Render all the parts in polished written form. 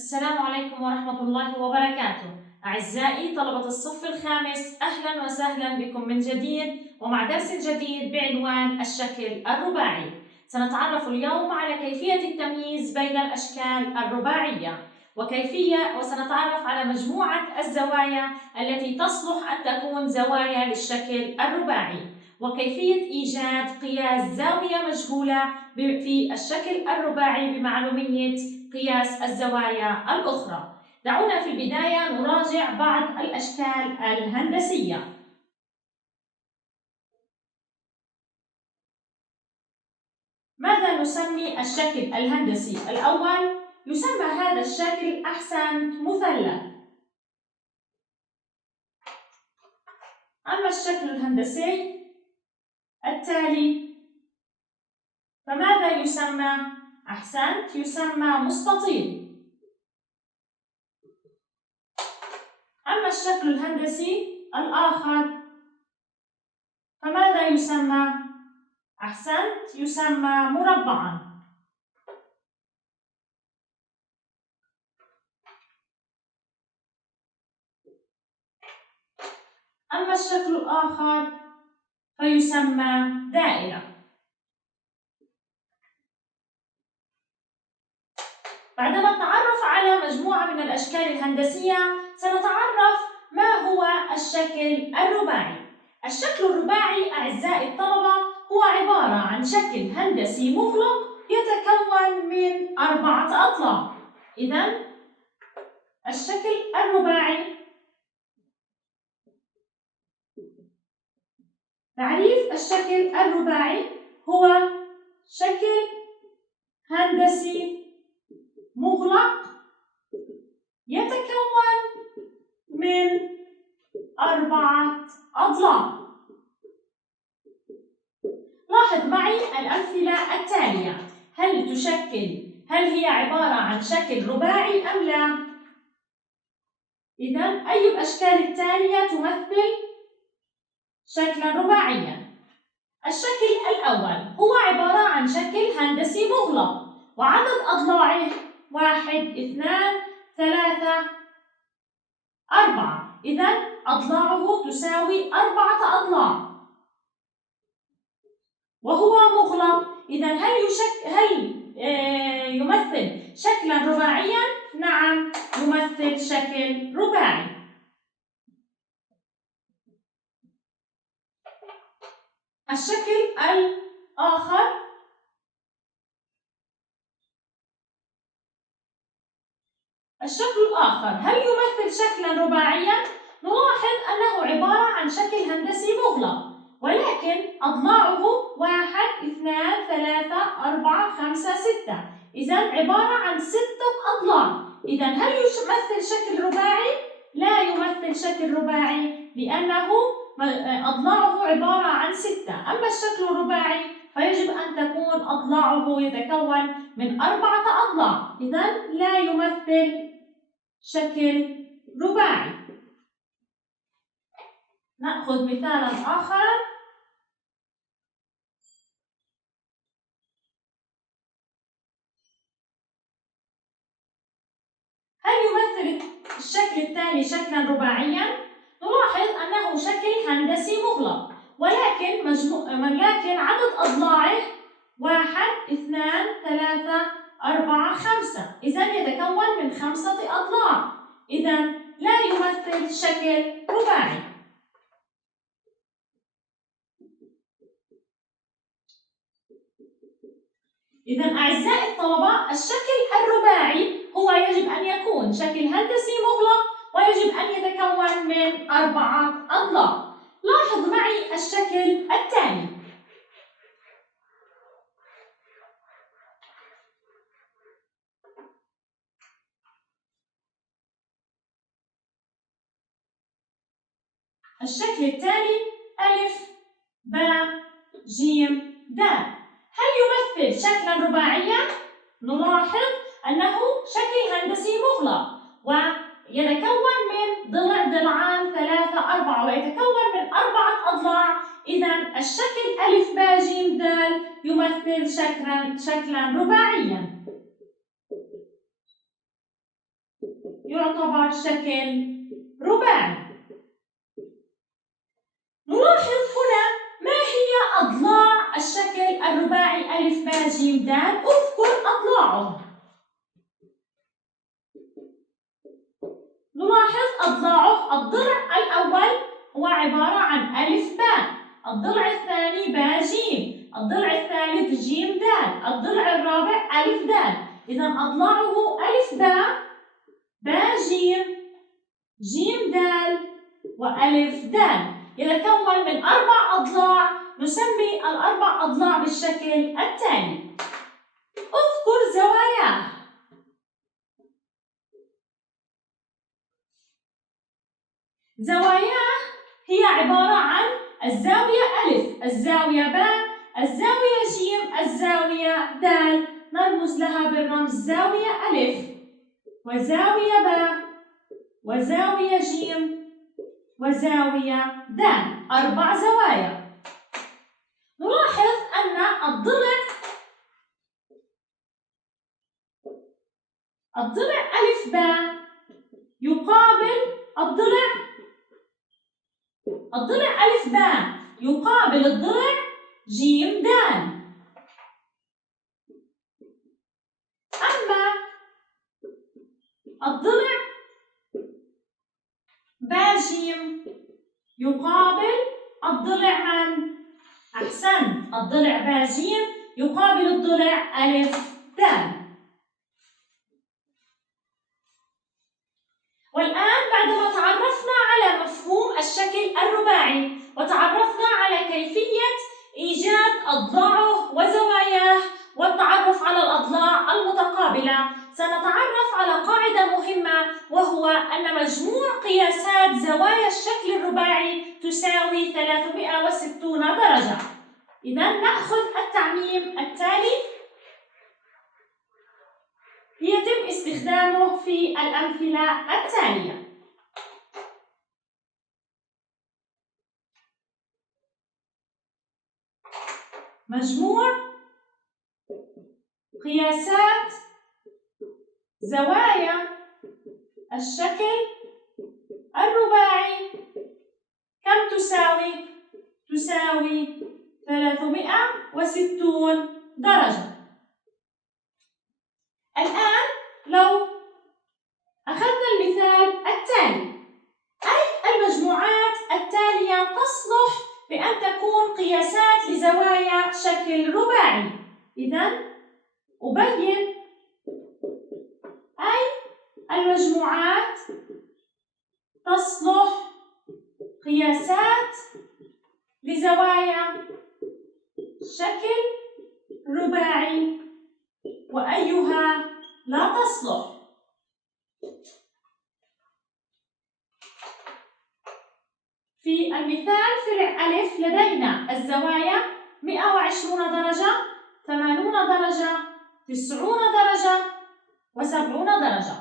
السلام عليكم ورحمة الله وبركاته. أعزائي طلبة الصف الخامس، أهلا وسهلا بكم من جديد ومع درس جديد بعنوان الشكل الرباعي. سنتعرف اليوم على كيفية التمييز بين الأشكال الرباعية وسنتعرف على مجموعة الزوايا التي تصلح أن تكون زوايا للشكل الرباعي، وكيفية إيجاد قياس زاوية مجهولة في الشكل الرباعي بمعلومية قياس الزوايا الأخرى. دعونا في البداية نراجع بعض الأشكال الهندسية. ماذا نسمي الشكل الهندسي؟ الأول يسمى هذا الشكل أحسنت مثلث. أما الشكل الهندسي التالي فماذا يسمى؟ أحسنت، يسمى مستطيل. أما الشكل الهندسي الآخر فماذا يسمى؟ أحسنت، يسمى مربعاً. أما الشكل الآخر فيسمى دائرة. بعدما التعرف على مجموعة من الأشكال الهندسية سنتعرف ما هو الشكل الرباعي. الشكل الرباعي أعزائي الطلبة هو عبارة عن شكل هندسي مغلق يتكون من 4 أضلاع. إذن الشكل الرباعي، تعريف الشكل الرباعي هو شكل هندسي مغلق يتكون من 4 أضلاع. لاحظ معي الأمثلة التالية. هل هي عبارة عن شكل رباعي أم لا؟ إذن أي الأشكال التالية تمثل شكلاً رباعياً؟ الشكل الأول هو عبارة عن شكل هندسي مغلق وعدد أضلاعه 1 2 3 4. إذن أضلاعه تساوي 4 أضلاع وهو مغلق. إذن هل يمثل شكلاً رباعياً؟ نعم، يمثل شكل رباعي. الشكل الآخر هل يمثل شكلاً رباعياً؟ نلاحظ أنه عبارة عن شكل هندسي مغلق ولكن أضلاعه 1 2 3 4 5 6. إذن عبارة عن 6 أضلاع. إذن هل يمثل شكل رباعي؟ لا يمثل شكل رباعي لأنه أضلاعه عبارة عن 6. أما الشكل الرباعي فيجب أن تكون أضلاعه يتكون من 4 أضلاع. إذن لا يمثل شكل رباعي. نأخذ مثالاً آخر. هل يمثل الشكل التالي شكلاً رباعياً؟ نلاحظ أنه شكل هندسي مغلق ولكن عدد أضلاعه 1 2 3 4 5. إذن يتكون من 5 أضلاع. إذن لا يمثل شكل رباعي. إذن أعزائي الطلبة، الشكل الرباعي هو يجب أن يكون شكل هندسي مغلق ويجب أن يتكون من 4 أضلاع. لاحظ معي الشكل التالي. الشكل التالي أ ب ج د. هل يمثل شكلاً رباعياً؟ نلاحظ أنه شكل هندسي مغلق ويتكون من ضلعان 3 4 ويتكون من 4 أضلاع. إذن الشكل أ ب ج د يمثل شكلاً رباعياً. يعتبر شكل رباعي. نلاحظ هنا ما هي أضلاع الشكل الرباعي ألف باء جيم دال؟ اذكر أضلاعه. نلاحظ أضلاعه. الضلع الأول هو عبارة عن ألف باء، الضلع الثاني باء جيم، الضلع الثالث جيم دال، الضلع الرابع ألف دال. إذا أضلاعه ألف باء، باء جيم، جيم دال، وألف دال. يتكون من 4 أضلاع، نسمي ال4 أضلاع بالشكل التالي. اذكر زواياه. زواياه هي عبارة عن الزاوية ألف، الزاوية باء، الزاوية جيم، الزاوية دال. نرمز لها بالرمز زاوية ألف، وزاوية باء، وزاوية جيم، وزاوية دال. 4 زوايا. نلاحظ أن الضلع ألف باء يقابل الضلع ألف باء يقابل الضلع جيم دال. أما الضلع باء جيم يقابل الضلع من؟ أحسنت، الضلع باء جيم يقابل الضلع ألف دال. والآن بعدما تعرفنا على مفهوم الشكل الرباعي وتعرفنا على كيفية إيجاد أضلاعه وزواياه والتعرف على الأضلاع المتقابلة، سنتعرف على قاعدة مهمة، وهو أن مجموع قياسات زوايا الشكل الرباعي تساوي 360 درجة. إذا نأخذ التعميم التالي يتم استخدامه في الأمثلة التالية. مجموع قياسات زوايا الشكل الرباعي كم تساوي؟ تساوي 360 درجة. الآن لو أخذنا المثال التالي، أي المجموعات التالية تصلح بأن تكون قياسات لزوايا شكل رباعي؟ إذن أبين أي المجموعات تصلح قياسات لزوايا شكل رباعي وأيها لا تصلح. في المثال فرع ألف لدينا الزوايا 120 درجة، 80 درجة، 90 درجة، و70 درجة.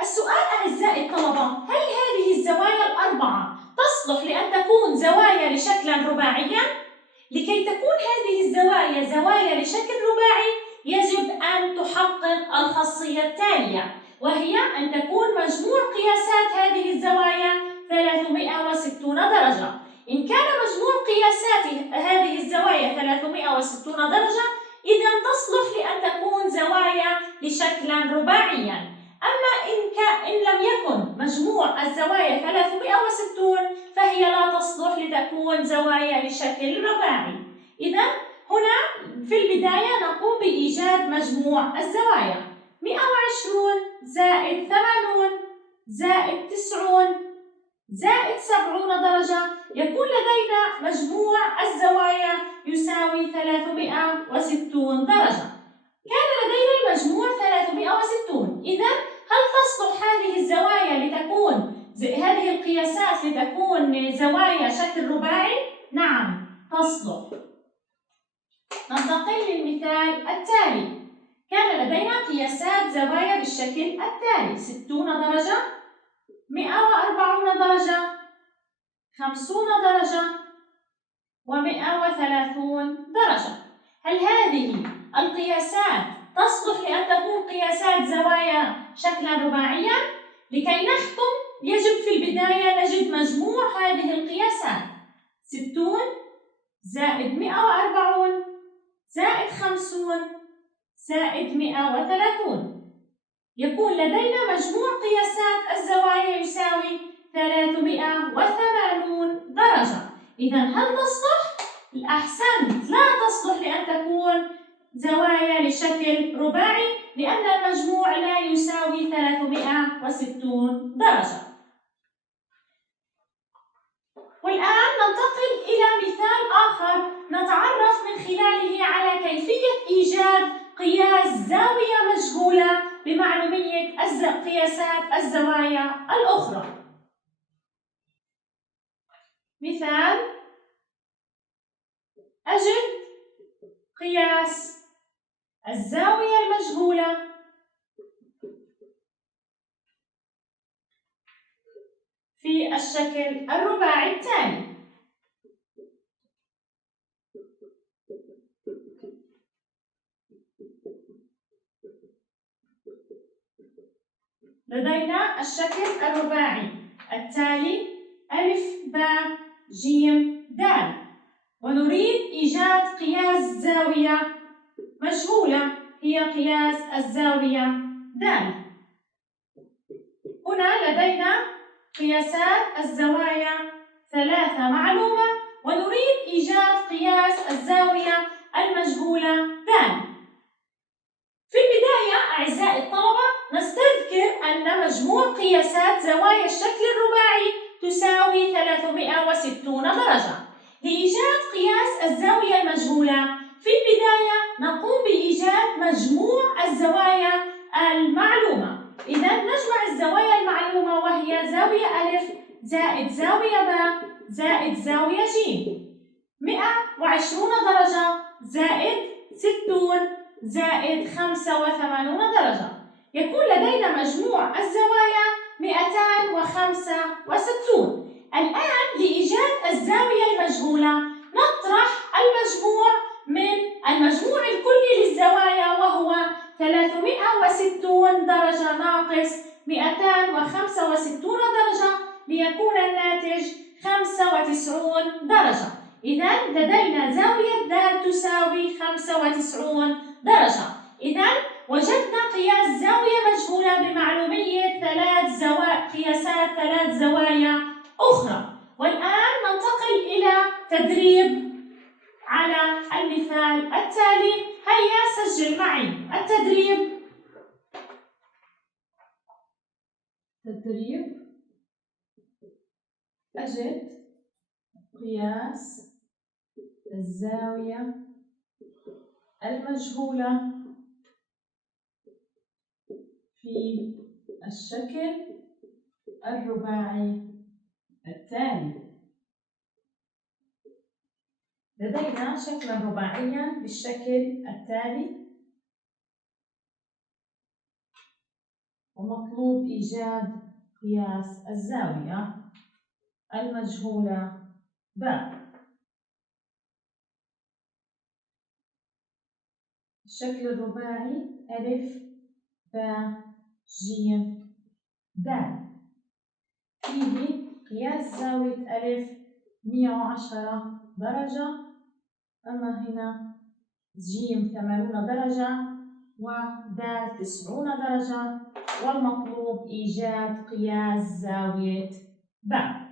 السؤال أعزائي الطلبة، هل هذه الزوايا الأربعة تصلح لأن تكون زوايا لشكل رباعيا؟ لكي تكون هذه الزوايا زوايا لشكل رباعي يجب أن تحقق الخاصية التالية، وهي أن تكون مجموع قياسات هذه الزوايا 360 درجة. إن كان مجموع قياسات هذه الزوايا 360 درجة، إذن تصلح لأن تكون زوايا لشكل رباعيا. أما إن لم يكن مجموع الزوايا 360 فهي لا تصلح لتكون زوايا لشكل رباعي. إذن هنا في البداية نقوم بإيجاد مجموع الزوايا 120 زائد 80 زائد 90 زائد 70 درجة، يكون لدينا مجموع الزوايا يساوي 360 درجة. كان لدينا المجموع 360، إذن هل تصلح هذه الزوايا هذه القياسات لتكون زوايا شكل رباعي؟ نعم تصلح. ننتقل للمثال التالي. كان لدينا قياسات زوايا بالشكل التالي: 60 درجة، 140 درجة، 50 درجة، و130 درجة. هل هذه القياسات تصلح لأن تكون قياسات زوايا شكلا رباعيا؟ لكي نحكم يجب في البداية نجد مجموع هذه القياسات 60 زائد 140 زائد 50 زائد 130. يكون لدينا مجموع قياسات الزوايا يساوي 380 درجة. إذا هل تصلح؟ الأحسنت، لا تصلح لأن تكون زوايا لشكل رباعي لأن المجموع لا يساوي 360 درجة. والآن ننتقل إلى مثال آخر نتعرف من خلاله على كيفية إيجاد قياس زاوية مجهولة بمعلومية قياسات الزوايا الأخرى. مثال: أجد قياس الزاوية المجهولة في الشكل الرباعي التالي. لدينا الشكل الرباعي التالي ألف باء جيم دال، ونريد إيجاد قياس زاوية مجهولة هي قياس الزاوية دال. هنا لدينا قياسات الزوايا 3 معلومة ونريد إيجاد قياس الزاوية المجهولة دال. في البداية أعزائي الطلبة نستذكر أن مجموع قياسات زوايا الشكل الرباعي تساوي 360 درجة. لإيجاد قياس الزاوية المجهولة في البداية نقوم بإيجاد مجموع الزوايا المعلومة. إذا نجمع الزوايا المعلومة وهي زاوية ألف زائد زاوية باء زائد زاوية جيم، 120 درجة زائد 60 زائد 85 درجة. يكون لدينا مجموع الزوايا 265. الآن لإيجاد الزاوية المجهولة نطرح المجموع من المجموع الكلي للزوايا وهو 360 درجة ناقص 265 درجة ليكون الناتج 95 درجة. إذا لدينا زاوية د تساوي 95 درجة. إذا وجدنا قياس زاوية مجهولة بمعلومية قياسات 3 زوايا أخرى. والآن ننتقل إلى تدريب على المثال التالي. هيا سجل معي التدريب. أجد قياس الزاوية المجهولة في الشكل الرباعي التالي. لدينا شكلا رباعيا بالشكل التالي، ومطلوب إيجاد قياس الزاوية المجهولة باء. الشكل الرباعي ألف باء جيم دال، فيه قياس زاوية ألف 110 درجة، أما هنا جيم 80 درجة ودال 90 درجة، والمطلوب إيجاد قياس زاوية باء.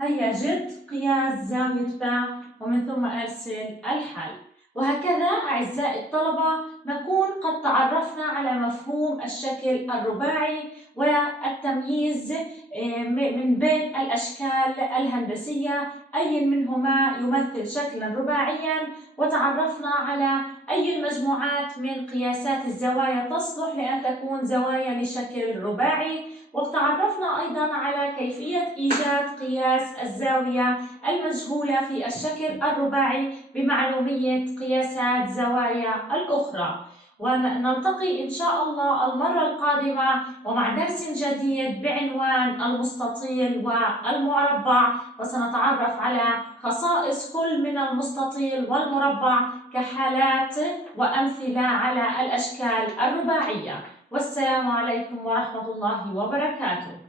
هيا جد قياس زاوية باء ومن ثم أرسل الحل. وهكذا أعزائي الطلبة نكون قد تعرفنا على مفهوم الشكل الرباعي والتمييز من بين الأشكال الهندسية أي منهما يمثل شكلا رباعيا، وتعرفنا على أي المجموعات من قياسات الزوايا تصلح لأن تكون زوايا لشكل رباعي، وتعرفنا أيضا على كيفية إيجاد قياس الزاوية المجهولة في الشكل الرباعي بمعلومية قياسات زوايا الأخرى. ونلتقي إن شاء الله المرة القادمة ومع درس جديد بعنوان المستطيل والمربع، وسنتعرف على خصائص كل من المستطيل والمربع كحالات وأمثلة على الأشكال الرباعية. والسلام عليكم ورحمة الله وبركاته.